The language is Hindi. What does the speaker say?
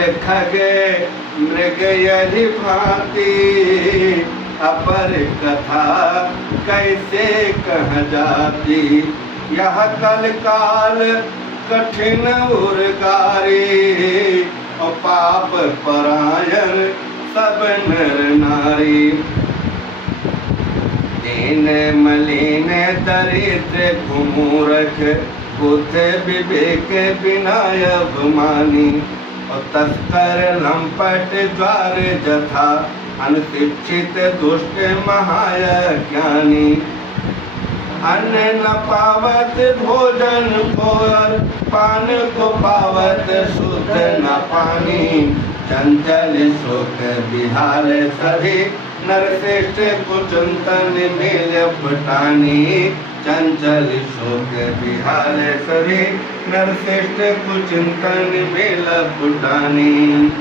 खगे मृग यही भांति, अपर कथा कैसे कह जाती। यह कल काल कठिन उर्गारी, और पाप परायण सब नर नारी। दीन मलिन दरिद्र कुमूर्ख, बुद्ध विवेक बिना अभिमानी। और तस्कर लंपट द्वार जथा, अनशिक्षित दुष्ट महाज्ञानी। अन्न न पावत भोजन भोर, पान को पावत शुद्ध न पानी। चंचल शोक बिहार सभी, नरश्रेष्ठ कुचिंतन मेल फुटानी। चंचल शोक बिहार सभी, नरश्रेष्ठ कुचिंतन मेल फुटानी।